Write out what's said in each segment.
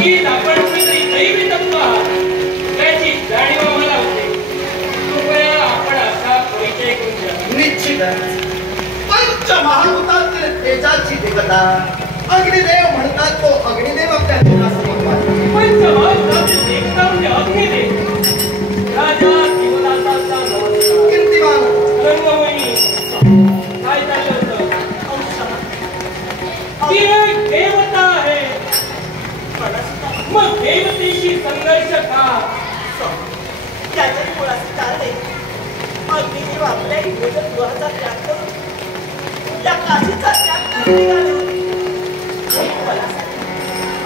हीच आपण कुठेतरी दैवी तत्व आहात याची जाणीव आम्हाला होते. कृपया आपण असा परिचय करून द्या. निश्चितच पंचमहाभूतातील तेजाची देवता अग्निदेव म्हणतात. तो अग्निदेव आपल्या देवासमोर वाढतो. पंचमहाभूतातील देवता म्हणजे अग्निदेव. राजा दिवदासाचा नमस्कार. कीर्तिमान रंगमयी काय झालं होतं? ती एक देवता आहे. मग देवतेशी संघर्ष का? त्याच्यात मुळाचे कारण आहे. अग्निदेव आपल्या हिंदूच्या विवाहाचा त्याग करून या काशीचा त्याग करून निघाले होते.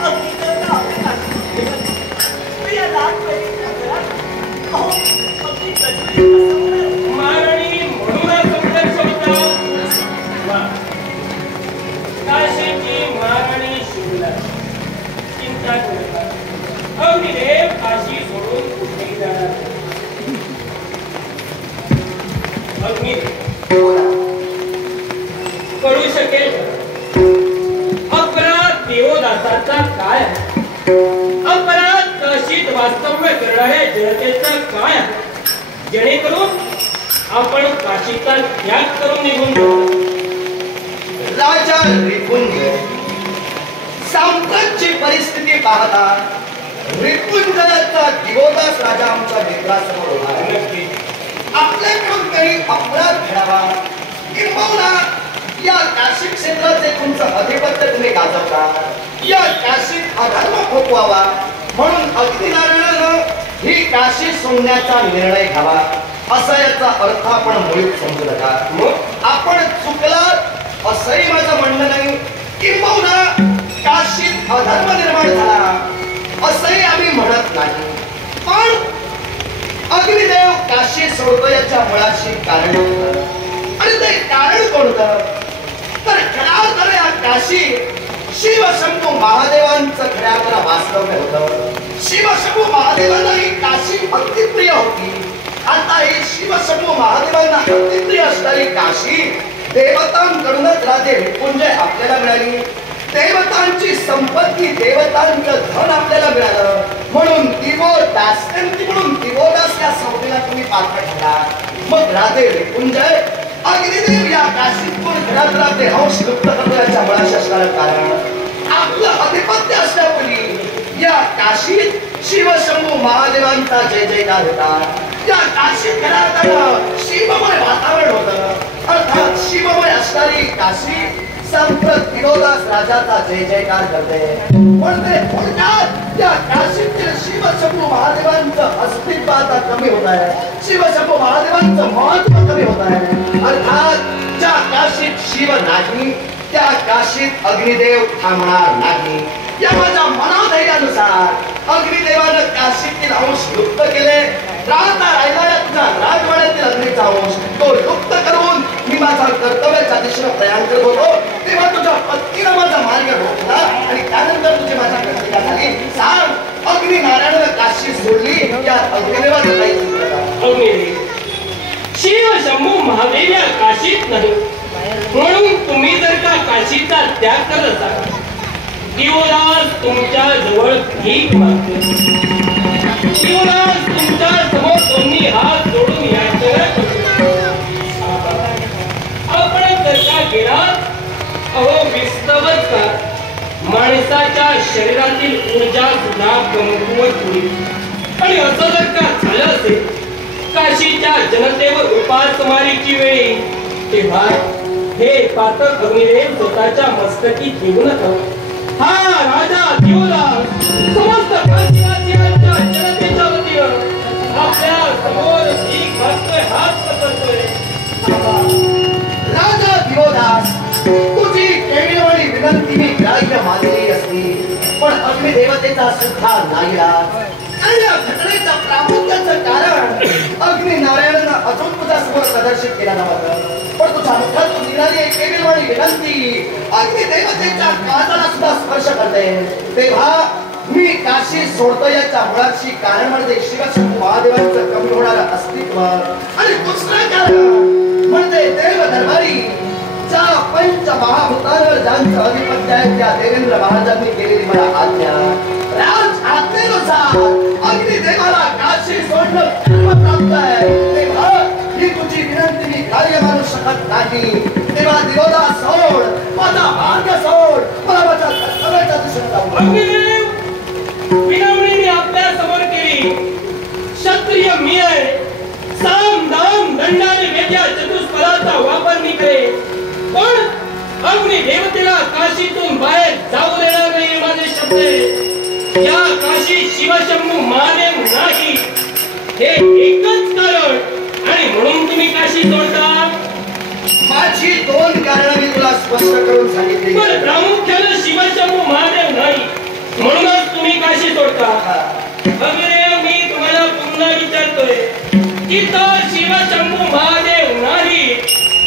अग्निदेव आपल्या काशी या लाट पहिल्या घरात अगदी प्रज्वलित मारणी म्हणून संघर्ष होता. काशीची मारणी शिवला. चिंता करू नका. अग्निदेव काशी सोडून कुठेही जाणार नाही. अग्निदेव कळू शकेल अपराध देवदासाचा काय आहे? अपराध काशीत वास्तव्य करणाऱ्या जनतेचा काय आहे? जेणेकरून आपण काशीचा त्याग करून निघून जाऊ. राजा रिपुंज सांप्रतची परिस्थिती पाहता रिपुंजचा दिवोदास राजा आमच्या मित्रासमोर उभा आहे. आपल्याकडून काही अपराध घडावा किंबहुना या काशी क्षेत्राचे तुमचं अधिपत्य तुम्ही गाजवता, या काशीत अधर्म फोपवावा म्हणून अग्निनारायणानं ही काशी सोडण्याचा निर्णय घ्यावा असा याचा अर्थ आपण मुळीच समजू नका. मग आपण चुकलात असंही माझं म्हणणं नाही. किंबहुना काशीत अधर्म निर्माण झाला असंही आम्ही म्हणत नाही. पण अग्निदेव काशी सोडतो याच्या मुळाशी कारण होतं. आणि ते कारण कोणतं? तर खऱ्या या काशी शिवशंभू महादेवांचं खऱ्या वास्तव्य होतं. शिवशंभू महादेवांना ही काशी अगदी प्रिय होती. आता ही शिवशंभू महादेवांना अगदी प्रिय असणारी काशी देवतांकडूनच राजे रिपुंजय आपल्याला मिळाली. देवतांची संपत्ती देवतांचं धन आपल्याला मिळालं म्हणून दिवोदास म्हणून दिवोदास या संस्थेला तुम्ही पात्र ठरला. मग राजे रिपुंजय अग्निदेव या काशीतून घरात अंश लुप्त करण्याच्या मुळाशी असणारं कारण आपलं अधिपत्य असल्यापूर्वी या काशीत शिवशंभू महादेवांचा जय जयकार होता. या काशीत घरात शिवमय वातावरण होतं. अर्थात शिवमय असणारी काशी संप्रत दिवोदास राजाचा जय जयकार करते. म्हणते थोडक्यात या काशीतील शिवशंभू महादेवांचं अस्तित्व आता कमी होत आहे. शिवशंभू महादेवांचं महत्व कमी होत आहे. अर्थात ज्या काशीत शिव नाही त्या काशीत अग्निदेव थांबणार नाही. या माझ्या मनोधैर्यानुसार अग्निदेवानं काशीतील अंश लुप्त केले. राहिलेला तुझा राजवाड्यातील अग्नीचा अंश तो लुप्त करून मी माझा कर्तव्याच्या दिशेने प्रयाण करत होतो तेव्हा तुझ्या पत्नीनं माझा मार्ग रोखला आणि त्यानंतर तुझी माझ्या प्रतिका झाली. सांग अग्निनारायणानं काशी सोडली या अग्निदेवाचं काही शिवशंभू महादेव या काशीत नाही म्हणून तुम्ही जर का काशीचा त्याग करत असाल दिवोदास तुमच्या जवळ भीक मागतो. दिवोदास तुमच्या समोर दोन्ही हात जोडून याचना आपण जर का गेलात अहो विस्तवच का माणसाच्या शरीरातील ऊर्जा सुद्धा कमकुवत होईल. आणि असं जर का झालं असेल काशीच्या जनतेवर उपासमारीची वेळी तेव्हा हे पातक अग्निदेव स्वतःच्या मस्तकी घेऊ नका. हा राजा दिवोदास समस्त काशीवासियांच्या जनतेच्या वतीनं आपल्या समोर भीक मागतोय, हात पसरतोय. राजा दिवोदास तुझी केविलवाणी विनंती मी ग्राह्य मानली असती पण अग्निदेवतेचा सुद्धा नाईलाज. आणि या घटनेच्या प्रामुख्याचं कारण अग्निनारायणानं अजून तुझ्या समोर प्रदर्शित केला नव्हतं. पण तुझ्या मुखातून निघाली केविलवाणी विनंती अग्निदेवतेच्या काळाला सुद्धा स्पर्श करते. तेव्हा मी काशी सोडतो याच्या मुळाची कारण म्हणजे शिवशंभू महादेवांचं कमी होणारं अस्तित्व आणि दुसरं कारण म्हणजे देव दरबारी ज्या पंच महाभूतांवर ज्यांचं अधिपत्य आहे त्या देवेंद्र महाराजांनी केलेली मला आज्ञा. मागताय तेव्हा ही तुझी विनंती मी कार्य मानू शकत नाही. तेव्हा दिवोदा सोड, माझा मार्ग सोड, मला माझ्या कर्तव्याच्या दिशेने जाऊ दे. अग्निदेव, विनवणी मी आपल्या समोर केली. क्षत्रिय मी आहे. साम दाम दंड आणि वेद्या चतुष्पदाचा वापर मी करेन, पण अग्निदेवतेला काशीतून बाहेर जाऊ देणार नाही माझे शब्द आहे. या काशी शिवशंभू महादेव नाही हे एकच कारण, आणि म्हणून तुम्ही काशी सोडता. माझी दोन कारण मी तुला स्पष्ट करून सांगितली. पण प्रामुख्याने शिवशंभू महादेव नाही म्हणूनच तुम्ही काशी सोडता. अग्निदेव, मी तुम्हाला पुन्हा विचारतोय, जिथं शिवशंभू महादेव नाही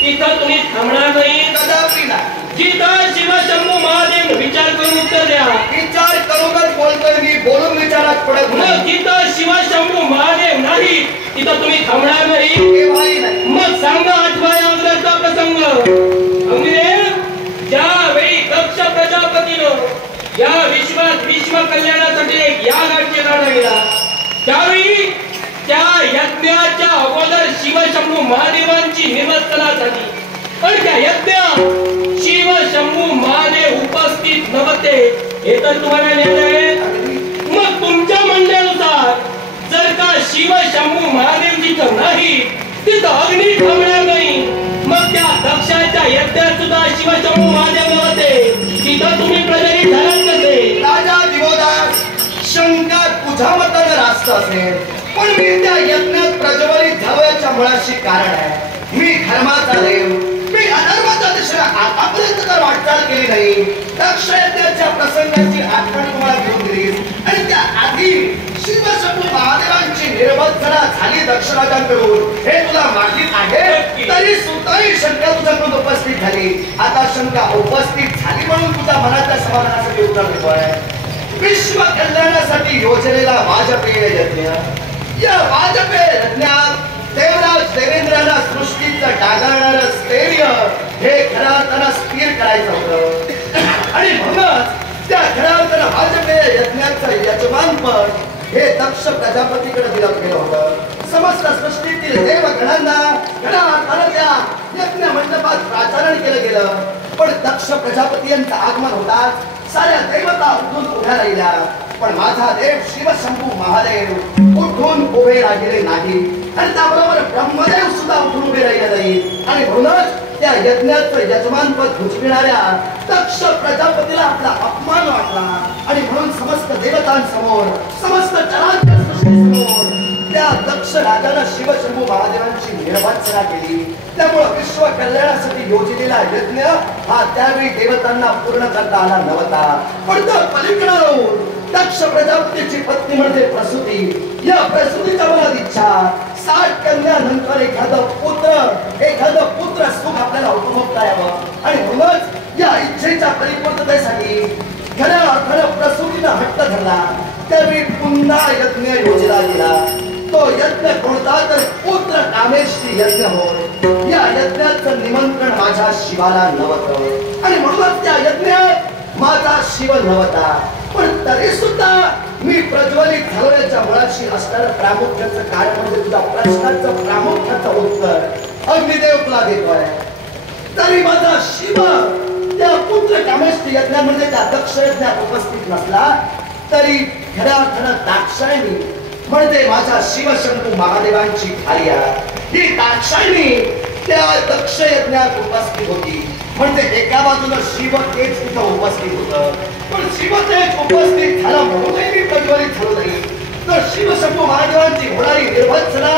तिथं तुम्ही थांबणार नाही. कदापि नाही. जिथं शिवशंभू महादेव विचार करून उत्तर द्या. विचार करूनच बोलतोय मी, बोलून विचारात पडत मग नाही. जिथं शिवशंभू महादेव नाही तिथं तुम्ही थांबणार नाही. केव्हाही नाही. मग सांगा आठव्या अगोदरचा प्रसंग. अग्निदेव, ज्यावेळी दक्ष प्रजापतीनं या विश्वात विश्व कल्याणासाठी एक यागाची लढा गेला, त्यावेळी त्या यज्ञाच्या अगोदर शिवशंभू महादेवांची निवर्तना झाली. पण त्या यज्ञात शिवशंभू महादेव उपस्थित नव्हते हे तर तुम्हाला ज्ञात आहे. मग तुमच्या म्हणण्यानुसार जर का शिवशंभू महादेव जिथं नाही तिथं अग्नी थांबणार नाही, मग त्या दक्षाच्या यज्ञात सुद्धा शिवशंभू महादेव नव्हते तिथं तुम्ही प्रज्वलित झालात कसे? राजा दिवोदास, शंका तुझ्या मतानं रास्त असेल, पण मी त्या यज्ञात प्रज्वलित झाल्याच्या मुळाशी कारण आहे. मी धर्माचा देव, मी अधर्माच्या दिशेला आतापर्यंत तर वाटचाल केली नाही. दक्ष यज्ञाच्या प्रसंगाची आठवण तुम्हाला घेऊन दिली, आणि त्या आधी शिवशंभू महादेवांची निर्वंचना झाली दक्षराजांकडून हे तुला माहित आहे. तरी सुद्धा ही शंका तुझ्याकडून उपस्थित झाली. आता शंका उपस्थित झाली म्हणून तुझ्या मनाच्या समाधानासाठी उत्तर देतोय. विश्व कल्याणासाठी योजलेला वाजपेय यज्ञ, या वाजपेय यज्ञात देवराज देवेंद्राला सृष्टीचं डागाळणारं स्थैर्य हे खऱ्या अर्थानं स्थिर करायचं होतं, आणि म्हणूनच त्या खऱ्या अर्थानं वाजपेय यज्ञाचं यजमानपद हे दक्ष प्रजापतीकडे दिलं गेलं होतं. समस्त सृष्टीतील देवगणांना खऱ्या अर्थानं त्या यज्ञ मंडपात प्राचारण केलं गेलं. पण दक्ष प्रजापती यांचं आगमन होताच साऱ्या देवता उठून उभ्या राहिल्या, पण माझा देव शिवशंभू महादेव उठून उभे राहिले नाही, आणि त्याबरोबर ब्रह्मदेव सुद्धा उठून उभे राहिले नाही. आणि म्हणूनच त्या यज्ञाचं यजमानपद भुजविणाऱ्या दक्ष प्रजापतीला आपला अपमान वाटला, आणि म्हणून समस्त देवतांसमोर, समस्त चराचर सृष्टीसमोर त्या दक्ष राजाला शिवशंभू महादेवांची निर्वंचना केली. त्यामुळे विश्व कल्याणासाठी योजलेला यज्ञ हा त्यावेळी देवतांना पूर्ण करता आला नव्हता. पण तो पलीकडे राहून दक्ष प्रजापतीची पत्नी म्हणजे प्रसूती, या प्रसूतीच्या मनात इच्छा 60 कन्यानंतर एखादं पुत्र सुख आपल्याला उपभोगता यावं, आणि म्हणूनच या इच्छेच्या परिपूर्णतेसाठी खऱ्या अर्थानं प्रसूतीनं हट्ट धरला. त्यावेळी पुन्हा यज्ञ योजला गेला. तो यज्ञ कोणता तर पुत्र कामेष्टी यज्ञ होय. या यज्ञाचं निमंत्रण माझ्या शिवाला नव्हतं, आणि म्हणूनच त्या यज्ञात माझा शिव नव्हता. पण तरी सुद्धा मी प्रज्वलित झाल्याच्या मुळाशी असणारं प्रामुख्याचं कारण म्हणजे तुझ्या प्रश्नाचं प्रामुख्याचं उत्तर अग्निदेव तुला देतोय. तरी माझा शिव त्या पुत्र कामेष्टी यज्ञामध्ये त्या दक्ष यज्ञात उपस्थित नसला, तरी खऱ्या अर्थानं दाक्षायणी म्हणजे माझ्या शिवशंभू महादेवांची भार्या ही दाक्षायणी त्या दक्ष यज्ञात उपस्थित होती. म्हणजे एका बाजूला शिव तेच तिथं उपस्थित होतं, पण शिव तेच उपस्थित झाला म्हणूनही मी प्रज्वलित झालो नाही, तर शिवशंभू महादेवांची होणारी निर्वंचना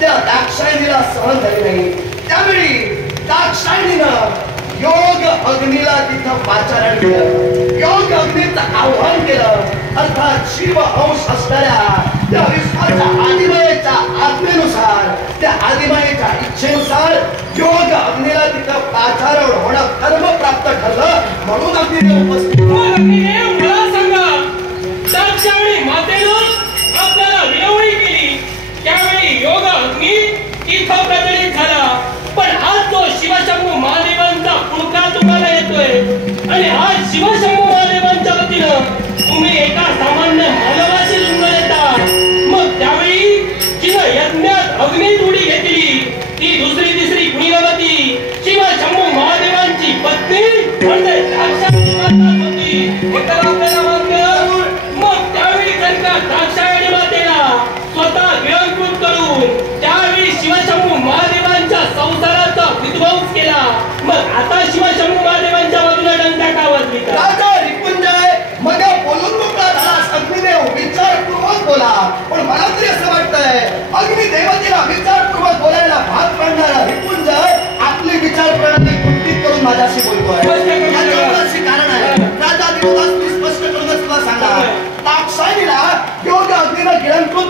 त्या दाक्षायणीला सहन झाली नाही. त्यावेळी दाक्षायणीनं योग अग्नीला तिथं पाचारण केलं, योग अग्नीचं आव्हान केलं. अर्थात शिव अंश असणाऱ्या त्या विश्वाच्या आदिमायेच्या आज्ञेनुसार, त्या आदिमायेच्या इच्छेनुसार योग अग्नीला तिथं पाचारण होणं कर्म प्राप्त ठरलं, म्हणून अग्निदेव उपस्थित. अग्निदेव, मला सांगा, दाक्षायणी मातेनं आपल्याला विनवणी केली, त्यावेळी योग अग्नी तिथं प्रज्वलित झाला, पण आज तो शिवशंभू महादेवांचा पुळका तुम्हाला येतोय, आणि आज शिवशंभू महादेवांच्या वतीनं तुम्ही एका सामान्य मानवाशी लुंग येता. मग त्यावेळी किंवा यज्ञात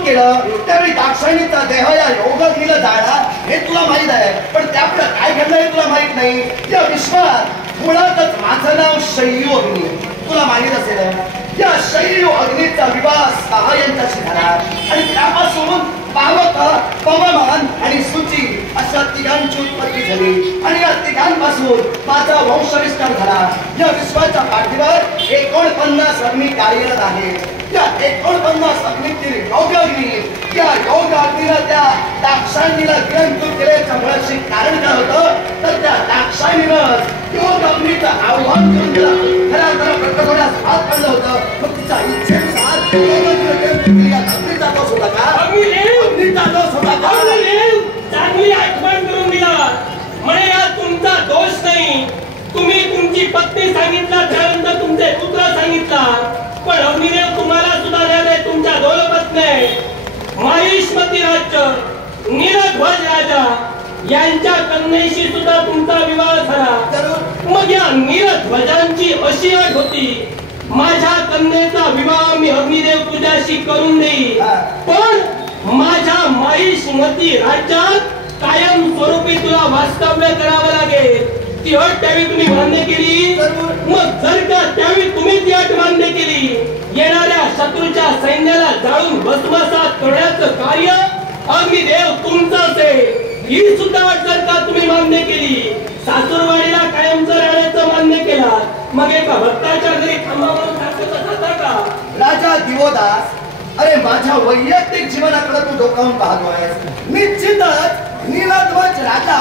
केलं त्यावेळी दाक्षायणीचा देह या योगाग्नीला जाळला हे तुला माहित आहे, पण त्यापुढे काय घडलं हे तुला माहित नाही. या विश्वात मुळातच माझं नाव शैयू अग्नी, तुला माहित असेल. या शैयू अग्नीचा विवाह साहा यांच्याशी झाला आणि त्यापासून पावक, पवमान आणि सुची अशा तिघांची उत्पत्ती झाली आणि या तिघांपासून माझा वंश विस्तार झाला. या विश्वाच्या पाठीवर 49 अग्नी कार्यरत आहे. या 49 अग्नीतील योगाग्नी, या योगाग्नीला त्या दाक्षायणीला गिळंकृत केल्याच्या मुळाशी कारण काय होतं, तर त्या दाक्षायणीनं योगाग्नीचं आव्हान करून तिला खऱ्या प्रकट होण्यास भाग पडलं होतं. मग तिच्या इच्छेनुसार योगाग्नीला अग्नीचा दोष होता का? अग्नीचा दोष होता का? चांगली आठवण करून दिला म्हणे हा तुमचा दोष नाही. तुम्ही तुमची पत्नी सांगितला, त्यानंतर तुमचे पुत्र सांगितला, पण अग्निदेव तुम्हाला सुद्धा द्या. तुमच्या दोन पत्नी माहिष्मती राज्य, नीलध्वज राजा यांच्या कन्येशी सुद्धा तुमचा विवाह झाला. मग या नीलध्वजांची अशी अट होती, माझ्या कन्येचा विवाह मी अग्निदेव तुझ्याशी करून देईल, पण माझ्या माहिष्मती राज्यात कायम स्वरूपी तुला वास्तव्य करावं लागेल. ती अट त्यावेळी तुम्ही मान्य केली. मग जर का त्यावेळी तुम्ही ती अट मान्य केली, येणाऱ्या शत्रूच्या सैन्याला जाळून भस्मसात करण्याचं कार्य अग्निदेव तुमचंच आहे. ही सुद्धा अट जर का तुम्ही मान्य केली, सासूरवाडीला कायमचं राहण्याचं मान्य केला, मग एका भक्ताच्या घरी थांबावून जाता का? राजा दिवोदास, अरे माझ्या वैयक्तिक जीवनाकडे तू डोकावून पाहतोयस. निश्चितच नीलध्वज राजा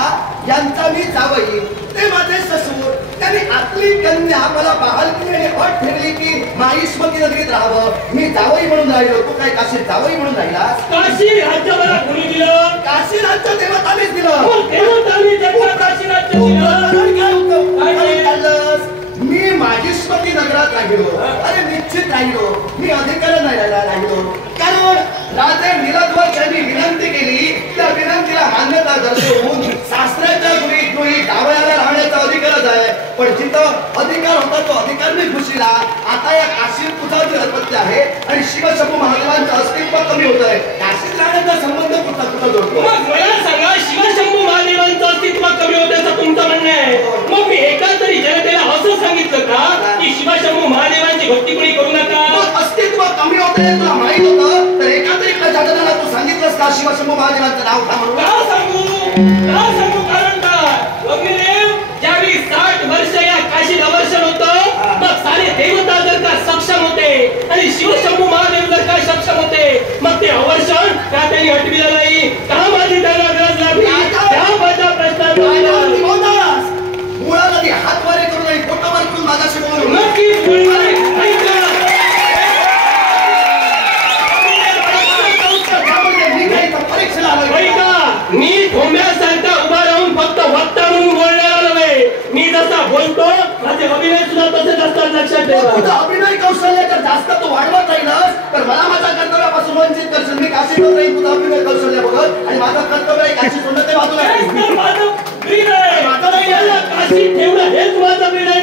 यांचा मी जावई, ते माझे ससूर. त्यांनी आपली कन्या मला बहालकीने अट ठेवली की माहिष्मती नगरीत राहावं. मी जावई म्हणून राहिलो, तू काय काशी जावई म्हणून राहिलास? काशी राज्य मला कोणी दिलं? काशी राज्य देवतानेच दिलं. देवताने काशी राज्य दिलं. काय चाललंस? मी माहिष्मती नगरात राहिलो. अरे निश्चित राहिलो, मी अधिकार नाही राहिलो, कारण राजे नीलध्वज यांनी विनंती केली. त्या विनंतीला मान्यता दर्शवून शास्त्राच्या गृही जावयाला राहण्याचा अधिकारच आहे. पण जिथं अधिकार होता तो अधिकार मी घुसला. आता या काशीत तुझा जी अधिपत्य आहे आणि शिवशंभू महादेवांचं अस्तित्व कमी होत आहे. काशीत राहण्याचा संबंध कुठं जोडतो? मग मला सांगा, शिवशंभू महादेवांचं अस्तित्व कमी होत्याचं तुमचं म्हणणं आहे. मग मी एका तरी जनतेला असं सांगितलं का की शिवशंभू महादेवांची भक्ती कोणी करू नका? अस्तित्व कमी होते तुला माहित होतं, तर एका तरी जनाला तू सांगितलंस का शिवशंभू महादेवांचं नाव घ्या म्हणून? का सांगू? कारण काय? अग्निदेव ज्यावेळी 60 वर्ष या काशीत अवर्षण होतं, मग सारे देवता जर का सक्षम होते आणि शिवशंभू महादेव जर का सक्षम होते, मग ते अवर्षण का त्यांनी हटविलं नाही? का माझी त्यांना गरज लागली? त्या माझा प्रश्न मुळात आधी हातवारे करून आणि पोटावर करून माझ्याशी बोलून नक्कीच बोलणार. मी ठोंब्यासारखा उभा राहून फक्त वक्ता म्हणून बोलणारा नव्हे. मी जसा बोलतो माझे अभिनय सुद्धा तसेच असतात, लक्षात ठेवा. तुझा अभिनय कौशल्य जर जास्त तू वाढवत राहिलास तर मला माझ्या कर्तव्यापासून वंचित करशील. मी काशी होत राहील तुझं अभिनय कौशल्य बघत, आणि माझं कर्तव्य आहे काशी सोडणं ते बाजूला आहे. माझं ब्रीड आहे, काशी ठेवणं हेच माझं ब्रीड आहे.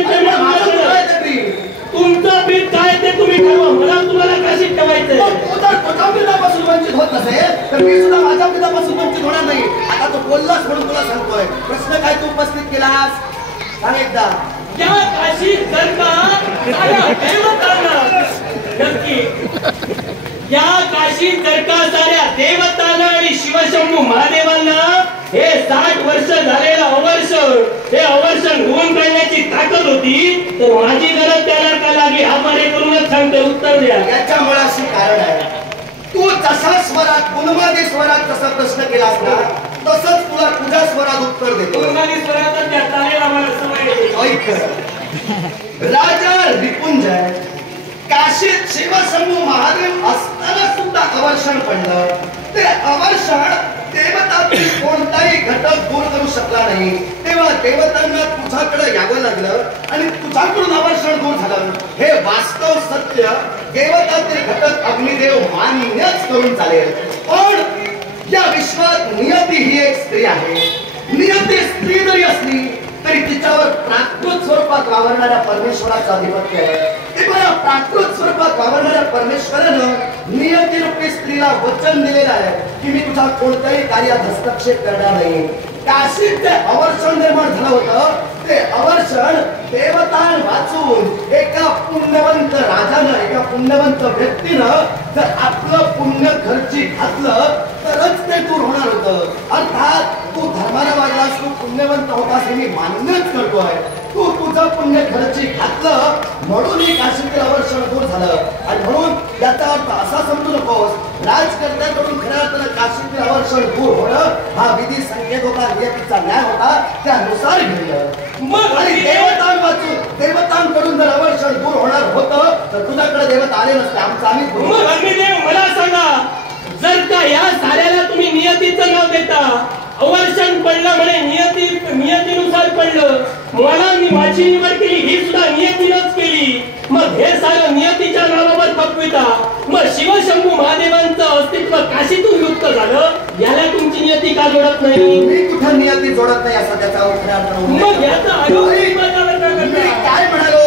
तुमचं ब्रीड काय ते तुम्ही ठरवा, मला तुम्हाला काशीत ठेवायचं. तुझ्या ब्रीडापासून वंचित होत नसेल तर मी सुद्धा माझ्या ब्रीडापासून वंचित होणार नाही. आता तू बोललास म्हणून तुला सांगतोय. प्रश्न काय तू उपस्थित केलास सांग एकदा. या काशीत जर का देवतांना, नक्की या काशीत जर का साऱ्या देवतांना आणि शिवशंभू महादेवांना हे 60 वर्ष झालेलं अवर्षण, हे अवर्षण होऊन काढण्याची ताकद होती, तर माझी गरज त्याला का लागली? हा मारे करूनच सांगते, उत्तर द्या. याच्या मुळाशी कारण आहे. तू जसा स्वरात उन्मादी स्वरात जसा प्रश्न केलास ना, तसंच तुला तुझ्या स्वरात उत्तर देतो. उन्मादी स्वरात त्या चालेल आम्हाला सवय. ऐक, राजा रिपुंजय काशीत शिवशंभू महादेव असताना सुद्धा अवर्षण पडलं. ते अवर्षण देवतातील कोणताही घटक दूर करू शकला नाही. तेव्हा देवतांना तुझ्याकडे यावं लागलं आणि तुझ्याकडून अवर्षण दूर झालं. हे वास्तव सत्य देवतातील घटक अग्निदेव मान्यच करून चालेल. पण या विश्वात नियती ही एक स्त्री आहे. नियती स्त्री जरी असली तरी तिच्यावर प्राकृत स्वरूपात वावरणाऱ्या परमेश्वराचं आधिपत्य आहे. तेव्हा या प्राकृत स्वरूपात वावरणाऱ्या परमेश्वरानं नियतीरूपी स्त्रीला वचन दिलेलं आहे की मी तुझ्या कोणत्याही कार्यात हस्तक्षेप करणार नाही. काशीत ते अवर्षण निर्माण झालं होतं. ते अवर्षण देवतान वाचून एका पुण्यवंत राजानं, एका पुण्यवंत व्यक्तीनं जर आपलं पुण्य खर्ची घातलं तरच ते दूर होणार होतं. अर्थात तू धर्मानं वागलास, तू पुण्यवंत होतास हे मी मान्यच करतोय. तू तुझं पुण्य खर्ची घातलं म्हणून ही काशीतील अवर्षण दूर झालं. आणि म्हणून याचा अर्थ असा समजू नकोस राजकर्त्याकडून खऱ्या अर्थानं काशीतील अवर्षण दूर होणं हा विधी संकेत होता, नियतीचा न्याय होता, त्यानुसार घडलं. मग आणि देवतां वाचून देवतांकडून जर अवर्षण दूर होणार होतं तर तुझ्याकडे देवता आले नसते. आमचं आम्हीच बरोबर. मग अग्निदेव मला सांगा, जर का या साऱ्याला तुम्ही नियतीचं नाव देता, अवर्षण पडलं म्हणे नियतीनुसार पडलं, मला माझी निवड केली ही सुद्धा नियतीनंच केली, मग हे सारं नियतीच्या नावावर खपविता, मग शिवशंभू महादेवांचं अस्तित्व काशीतून लुप्त झालं, याला तुमची नियती का जोडत नाही? मी कुठं नियती जोडत नाही असा त्याचा मग याचा आरोप मी काय म्हणालो?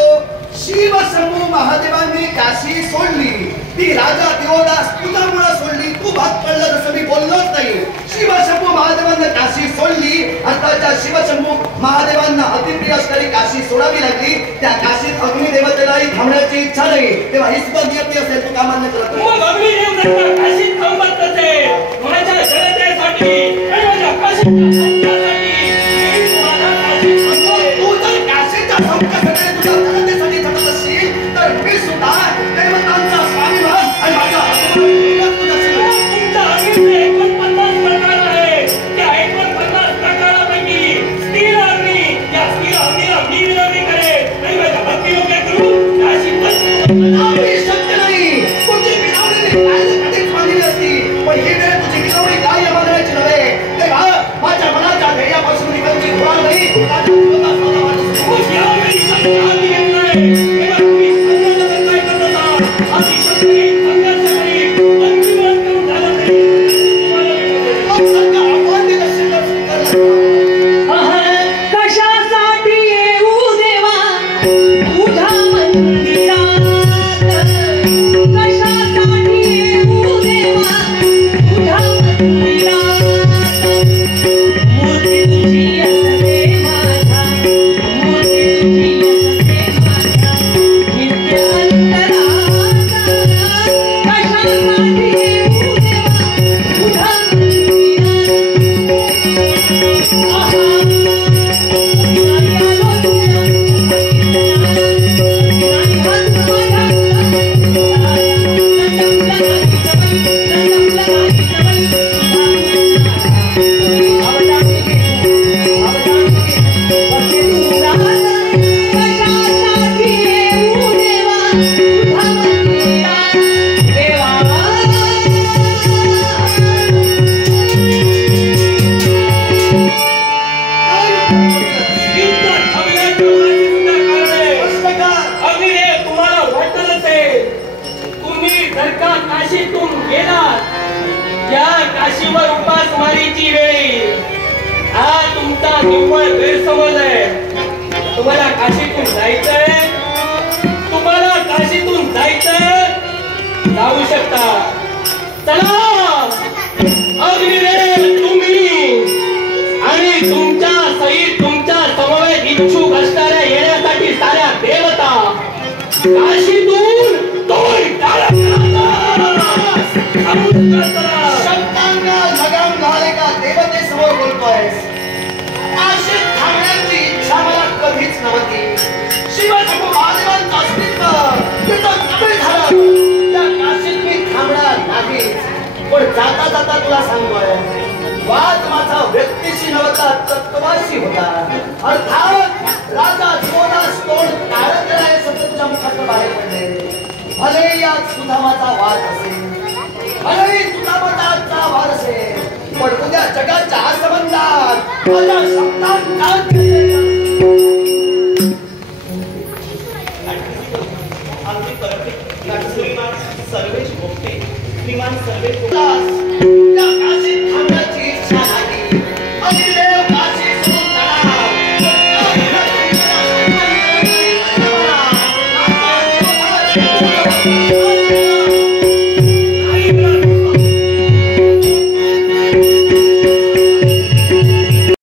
शिवशंभू महादेवांनी काशी सोडली, ती राजा दिवोदास तुझ्यामुळे सोडली, तू भाग पडला तसं मी बोललोच नाही. शिवशंभू महादेवांना काशी सोडली, अर्थाच्या शिवशंभू महादेवांना अतिप्रिय असणारी काशी सोडावी लागली. त्या काशीत अग्निदेवतेलाही थांबण्याची इच्छा नाही, तेव्हा ही सुद्धा नियती असेल. तू का मान्य करत नाही? मग अग्निदेव काशीत थांबत नसेल, माझ्या जनतेसाठी आणि माझ्या काशीच्या तू जर काशीच्या संकटासाठी तुझ्या जनतेसाठी झटत असशील तर मी सुद्धा देवतांचा स्वाभिमान आणि माझ्या तुमच्या अग्नीचे 49 प्रकार आहे. त्या 49 प्रकारापैकी स्थिर अग्नी, या स्थिर अग्नीला मी विनवणी करेन आणि माझ्या भक्तियोग्य करून आम्ही शक्य नाही. तुझी विनवणी काय कधीच मानली असती, पण ही वेळ तुझी विनवणी काय मानण्याची नव्हे. तेव्हा माझ्या मनाच्या ध्येयापासून निघायची होणार नाही. मग यावेळी सत्यात येत नाही. तेव्हा तुम्ही संघर्ष काय करत आहात? अतिशय संघर्षकारी अंतिम करून झालं कशासाठी येऊ देवा तुझ्या मंदिरात, कशासाठी येऊ देवा तुझ्या मंदिरात, मूर्ती तुझी असते माझा, मूर्ती तुझी असते माझा नित्य अंतरात, कशासाठी येऊ देवा तुझ्या काशीवर उपासमारीची वेळी हा तुमचा निव्वळ गैरसमज आहे. तुम्हाला काशीतून जायचंय, तुम्हाला काशीतून जायचंय, जाऊ शकता. चला अग्निदेव, तुम्ही आणि तुमच्या सहित तुमच्या समवेत इच्छुक असणाऱ्या येण्यासाठी साऱ्या देवता काशीतून तोड शब्दांना लगाम घाले का देवतेसमोर बोलतोयस? काशीत थांबण्याची इच्छा मला कधीच नव्हती. शिवशंभू महादेवांचं अस्तित्व तिथं कमी झालं, त्या काशीत मी थांबणार नाही. पण जाता जाता तुला सांगतोय, वाद माझा व्यक्तीशी नव्हता, तत्वाशी होता. अर्थात राजा दिवोदास तोंड काळं करायला सतत तुझ्या मुखातून बाहेर पडले. भले यात सुद्धा माझा वाद असेल, भलेही तुझा मताचा वाद असेल, पण उद्या जगाच्या संबंधात माझ्या शब्दांत आमची परंपरा श्रीमान सर्वेश भोगते, श्रीमान सर्वेश